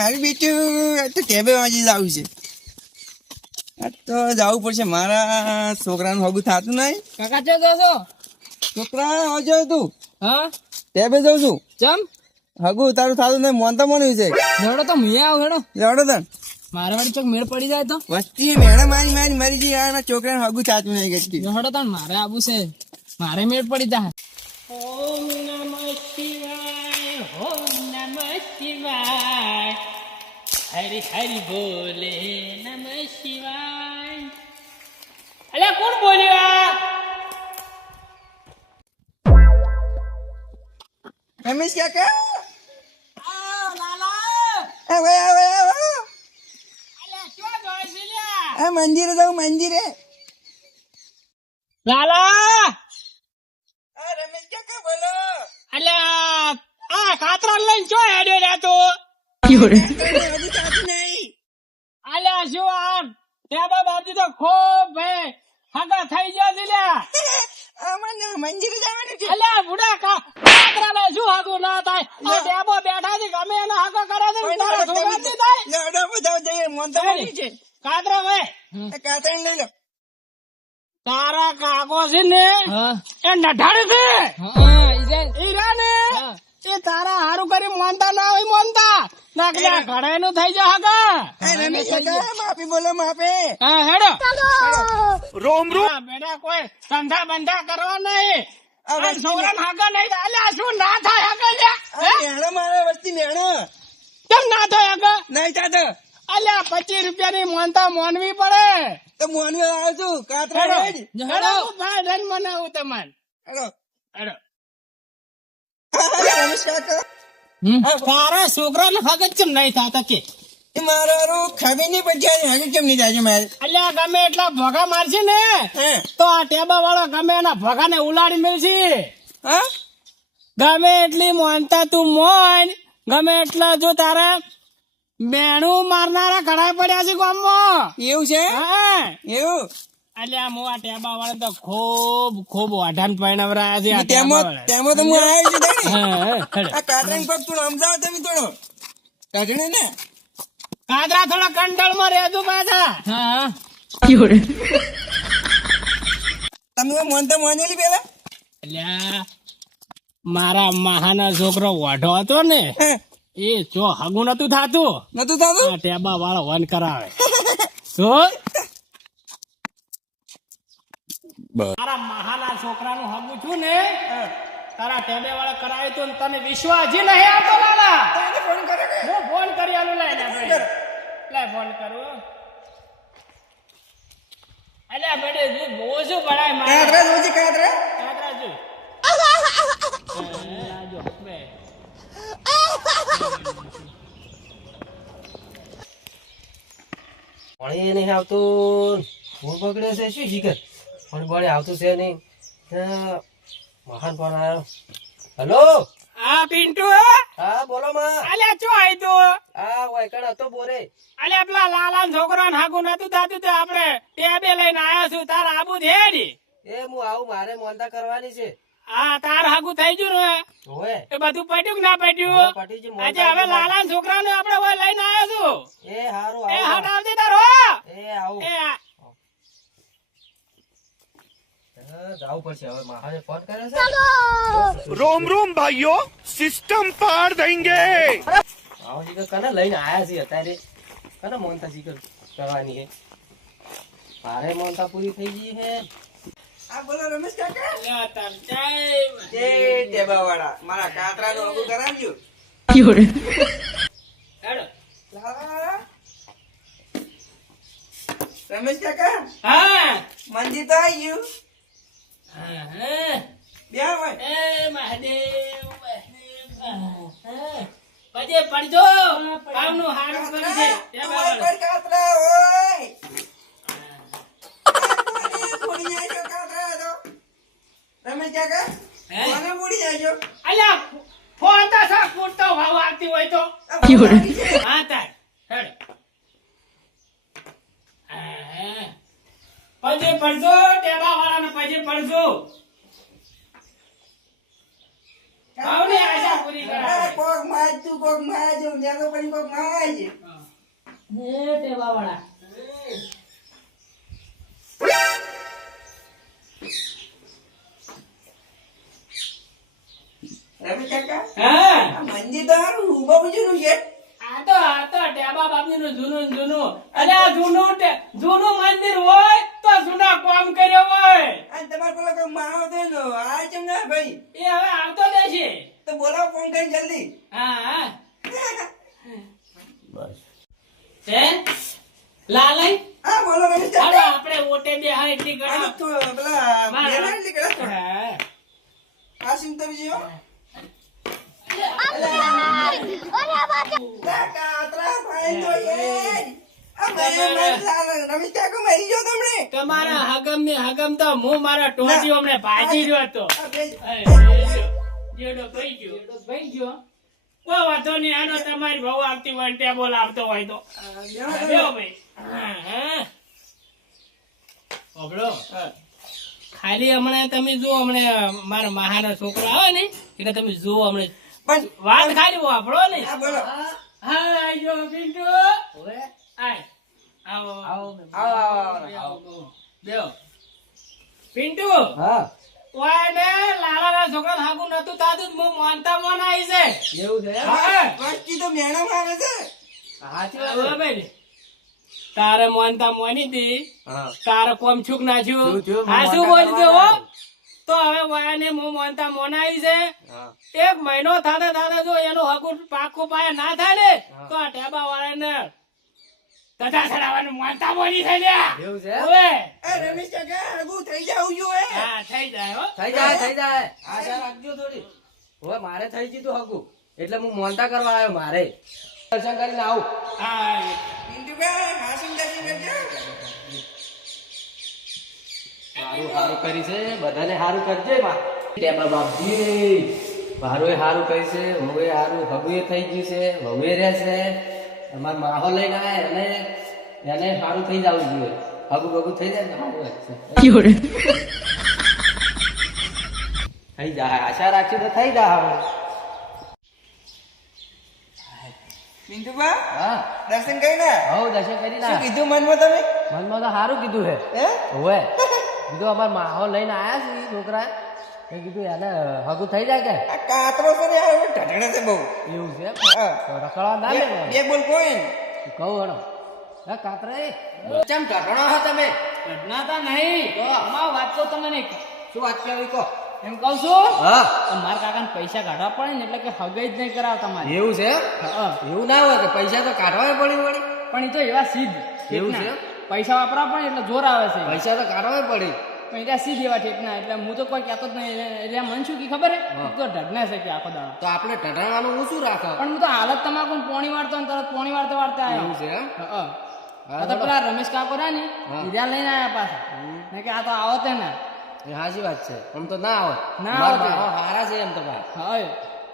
મારી બેટી તો ટેબે વાંચી જવું છે. આ તો જવું પડશે. મારા છોકરાનું હગું થતું નહીં. કાકા ચો છો? છોકરા આવજો તું. હા ટેબે જઉં છું. ચમ હગું તારું થતું નહીં. મોનતા મણ્યું છે. લેવડો તો મુએ આવ હેડો. લેવડો તન મારે વાળી ચોક મેળ પડી જાય તો વસ્તી મેળા મારી મરી ગઈ. આ છોકરાનું હગું થતું નહીં ગઈ. લેવડો તો મારે આવું છે. મારે મેળ પડી જાય. ઓમ નમઃ શિવાય, ઓમ નમઃ શિવાય, હરિ હરિ બોલે નમઃ શિવાય. અલ્યા કોણ બોલ્યા? રમેશ કાકા લાલા, એ ભાઈ આવો. અલ્યા ક્યાં જાય છે લ્યા? આ મંદિરે જાઉં મંદિરે. લાલા, આ રમેશ કાકા બોલો. અલ્યા આ કાતરા લઈને ચો હેડ્યો લ્યા તું? હગું થતું નહીં. અલ્યા શું આ ટેબા બાજુ તો ખૂબ ભાઈ હગા થઈ ગયા છે લ્યા. આમાં મંદિરે જવાનું છે. અલ્યા બુડા કાતરા ને શું હગું ના થાય? આ ટેબો બેઠા છે ગમે એનો હગો કરે છે ને તારા છોકરા જ નહીં થાય? લેવડો બધા જઈએ. મોનતા મળી છે. કાતરા ભાઈ આ કાતરાને લઈ લો. તારા કાકો છે ને હા એ નઢાડે છે હા ઈજે ઈ રે ને હા એ તારા હારું કરી મોનતા ના હોય મોનતા નાકલા ઘડા નું થઈ જા હગા. એ રમેશ કાકા માફી બોલો માફી. હા હેડો રોમ બેટા કોઈ ધંધા બંધા કરવા નહીં. આ છોકરાને હગા નહીં થાય. અલ્યા શું ના થાય હગા લ્યા? મેણો મારે વસ્તી મેણો કેમ ના થાય હગા? નહીં થતો અલ્યા 25 રૂપિયાની મોનતા મોનવી પડે. તો મોનવે આવ્યો છું. કાતરા હેડો રેડ. હેડો હું ભાઈ ધન મનાવું તમારે. હેડો. હેડો રમેશ કાકા તારા છોકરાને હગ જ કેમ નહીં થતા કે? એ મારું ખબર નહીં પછી હજુ કેમ નહીં થાય છે મારે. અલ્યા ગમે એટલા ભોગા મારશે ને હા તો આ ટેબા વાળો ગમે એના ભોગાને ઉલાડી મેળશે. હા ગમે એટલી મોનતા તું મોન, ગમે એટલા જો તારા મેણું મારનારા ઘણા પડ્યા છે ગામમાં. એવું છે. હા એવું અલ્યા હું આ ટેબા વાળા તો ખૂબ ખૂબ વાઢાન પરણાવરાયા છે આ ટેબા તેમાં વાળા. તેમાં તો હું આવ્યો છું તારી. હા, હેડો. આ કાતરાને પગ તું સમજાવો તમે થોડો કાઢણે ને. કાદરા થોડા કંડળમાં રહેજો પાછા. હા તમે મોનતા મોનેલી પેલા. અલ્યા મારા મહાના છોકરો વાઢો હતો ને હા એ જો હગું નતું થાતું. નતું થતું. આ ટેબા વાળો વન કરાવે. શું? તારા મહાના છોકરાનું હગું છું ને તારા ટેબે વાળા કરાવે તો તને વિશ્વાસ હજી નહીં આવતો લાલા. તને ફોન કરે કે હું ફોન કરી આલું લઈને ભાઈ. લે ફોન કરું. અલ્યા બેડે બહુ શું પડાય મારે. કાતરા જોજી કાતરા. કાતરા જો. જો બે. પાણી નહીં આવતું. ફોન પકડ્યો છે શું શીખર પણ બળે આવતું છે નહીં. મહાન ફોન આવ્યો. હેલો આ પિન્ટુ હા બોલો માં. અલ્યા ચો આઈ તું? હા વાયકણ હતો બોરે. અલ્યા પેલા લાલા છોકરા હાગું નતું થતું તો આપણે ટેબે લઈને આયા છું. તાર આબુ છે ને? એ હું આવું મારે મોનતા કરવાની છે. હા તાર હાગું થઈ ગયું ને હોવે એ બધું પટ્યું કે ના પટ્યું? પટી છે આજે હવે લાલા છોકરાને આપણે ઓય લઈને આયા છું. એ હારું એ આવો. હટાવજે તારો. એ આવું એ આ. જવું પડશે હવે મહાને ફોન કર્યો છે. रोम रोम भाइयों सिस्टम पार देंगे। આવો શીખર કને લઈને આયા છે અત્યારે. કને મોનતા શીખર કરવાની છે. મારે મોનતા પૂરી થઈ ગઈ છે. આ બોલો રમેશ કાકા. અલ્યા તાર જય એ ટેબા વાળા મારા કાતરાનું હગું કરાવજો. હેડો. લાલા. રમેશ કાકા હા મંદિર તો આવી ગયું. હા હા. બે હોય. એ મહાદેવ પજે પડજો. આવનું હારું કર્યું છે ટેબા ઓય વાળો. પર કાતરા ઓય. ફોડી જાય છે કાતરા તો. રમેશ કાકા હે? કોને ફોડી જાય છે? અલ્યા ફોન તો સા ફૂટતો ભાવ આવતી હોય તો હા તાર હેડ. પજે પડજો ટેબા વાળાને પજે પડજો. ભાવની આશા પૂરી કરાવે. કોક મારતું કોક મારજો. નેનો કરી કોક માં આવી છે. એ ટેબા વાળા રમેશ કાકા હા આ મંદિર તો હારું ઊભા પૂછ્યું છે. આ તો ટેબા બાપજીનું જૂનું ને જૂનું. અલે આ જૂનું મંદિર હોય તો જૂના કામ કર્યો હોય. અને તમારે પેલો કોઈ માવો દે નો આ ચમ ના ભાઈ એ હવે આવતો દેશે. તો બોલાવો ફોન કરીને જલ્દી. હા હે લાલઈ હા બોલો રમેશ હાલો કાકા. આપણે ઓટે બે હા એટલી આ ગણા. તો પેલા મારા. બેના એટલી કરે તો. હા આ સિંતર જીઓ કાતરા ભાઈ તો યાર આ મેં રમેશ કાકા મરી ગયો તમને. તમારા હગમ તો હું મારા ટોટીઓ હમણે ભાજી રહ્યો હતો. આ બે- જેડો ભાઈ ગયો કોઈ વાંધો નહીં. આનો તમારી બહુ આવતી હોય ટેબલ આવતો હોય તો બેહો ભાઈ. હા ઓબળો ખાલી હમણાં તમે જુઓ હમણાં મારા મહાના છોકરા આવે ને એટલે તમે જુઓ હમણાં પણ વાત ખાલી વાપરો ને. હા બોલો હા આજો પિન્ટુ આય આવો આવો બેહો પિન્ટુ હા ઓય ને લાલાના છોકરા હાગુ નતું થાતું હું માનતા મન આવી છે. એવું છે હા વસ્તી તો મેણમ આવે છે. સાચી હવે વાત છે. ભાઈ તારે માનતા મોની દી હા તારે કોમ છૂક નાખ્યું શું થયું? આ શું મોનતા બોલજો હો કરવાના. તો હવે વાયાને હું માનતા મોનાઈ છે. હા એક મહિનો થાતા જો એનું હગું પાકું પાયા ના થાય ને હા. તો આ ટેબા વાળાને તથા ચડાવવાનું માનતા મોની થઈ લ્યા. એવું છે હવે એ રમેશ કાકા આગું થઈ જાવું જોઈએ. હા થઈ જાય હો. થઈ જાય આશા રાખજો થોડી. હવે મારે થઈ ગયું હગું એટલે હું મોનતા કરવા આવ્યો મારે દર્શન કરીને આવું. હા પિન્ટુકા હાસું દર્શન કરજો. સારું કરી છે બધાને સારું કરજે માં ટેબા બાપજી મારું સારું કરી છે હવે સારું હગું થઈ ગયું છે હવે રહેશે અમાર માહો લઈને આવે અને એને સારું થઈ જવું જોઈએ હગું બગું થઈ જાય ને સારું જ છે. થઈ જાય આશા રાખી તો થઈ જાય હવે. પિન્ટુકા હા દર્શન કરીને હવ દર્શન કરી શું ના કીધું મનમાં તમે? મનમાં તો સારું કીધું છે હે હવે કીધું અમાર માહો લઈને આયા છે ઈ છોકરા મેં કીધું એને હગું થઈ જાય કે આ કાતરો છે ને યાર ઢઢણે છે બહુ. એવું છે હા. તો રખડવા ના બે લે બે બોલ કોઈ ને. કહું હણો હા કાતરા ચમ ઢઢણો હો તમે ઘટનાતા નહીં તો અમાર વાત કહું તમને શું વાત કરવી કહો એમ કહું છું હા મારા કાકાને પૈસા કાઢવા પડે ને એટલે કે હગાઈ જ નહીં કરાવતા મારે. એવું છે હા એવું ના હોય કે પૈસા તો કાઢવા પડી વળી પણ એ તો એવા સીધ એવું ઠેકના. છે? પૈસા વાપરવા પડે એટલે જોર આવે છે પૈસા તો કાઢવા પડી પણ એટલે સીધ એવા ઠેકના એટલે હું તો કોઈ કહેતો જ નહીં એટલે મન શું કે ખબર હે તું તો ઢગના છે કે આખો દાડો તો આપણે ઢઢણવાનું હું શું રાખો પણ હું તો હાલત તમાકુ પોણી વાળતો ને તરત પોણી વાળતા આવ્યો. એવું છે એમ હા હા, તો પેલા રમેશ કાકો રહ્યા ને હા. ઈજા લઈને આવ્યા પાછા ને કે આ તો આવો તે ને એ સાચી વાત છે આમ તો ના આવે ના મારા આવે. માહો હારા છે એમ તો ભાઈ હા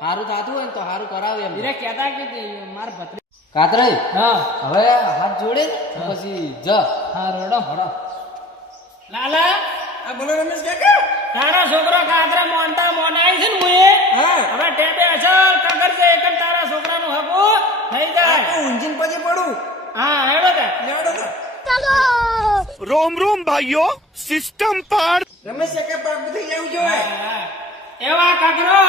સારું થતું હોય ને તો સારું કરાવે એમ ઈરે કહેતા કે માર ભત્રી કાતરાઈ હા હવે હાથ જોડે ને પછી જ હા રોડો લાલા આ બોલો રમેશ કાકા. તારા છોકરો કાતરા મોનતા મોનાઈ છે ને મુએ હા હવે ટેબે અસર કગર છે એક જ તારા છોકરાનું હગું થઈ જાય આ તો ઊંઘીને પછી પડું. હા હેડો તે લેવડો તો. रोम रोम भाइयों सिस्टम पार રમેશ કાકા પાકું થઈ જાવું જોઈએ. હા. એવા કગરો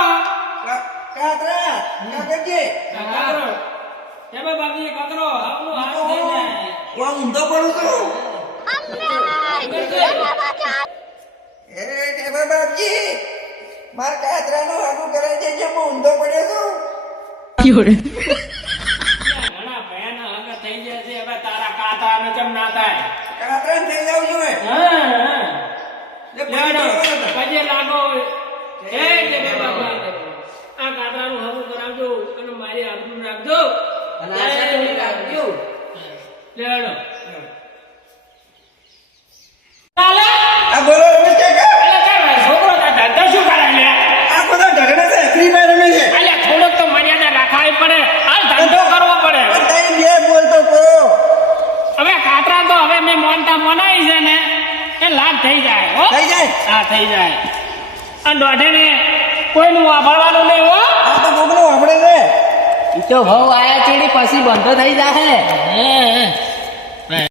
કાતરા કાકાજી કગરો ટેબે બાકી કગરો આપણું હાથ થઈ જાય હું આમ ઊંધો પડું છું. એ ટેબા બાપજી માર કાતરાનું આગું કરાવી દેજો હું ઊંધો પડ્યો છું. ઘણા ભયાના હગા થઈ જાય છે હવે તારા કાતરાને કેમ ના થાય કાતરાને થઈ જાવું જોઈએ. હા લે પછી લેવડો બોલો તો. પછી લાગો એ ટેબે બાબા આ કાતરાનું હગું કરાવજો અને મારી આબરૂ રાખજો અને આશા તો નહીં રાખજો લેવડો ચાલે આ બોલો રમેશ કાકા. અલે તારા છોકરો તા ધંધો શું કરે લે આ બધા ઢગડા છે ફ્રી ફાયર રમે છે. અલે થોડોક તો મર્યાદા રાખવી પડે હાલ ધંધો કરવો પડે પણ તઈ બે બોલતો કહો. હવે કાતરા તો હવે મેં મોનતા મોનાઈ છે ને એ લાભ થઈ જાય હો થઈ જાય. હા થઈ જાય અને દોઢે ને કોઈનું વાપરવાનું નહીં હો આ તો કોકનું આપણે છે. ઈ તો ભાવ આયા ચેડી પછી બંધો થઈ જાહે. હે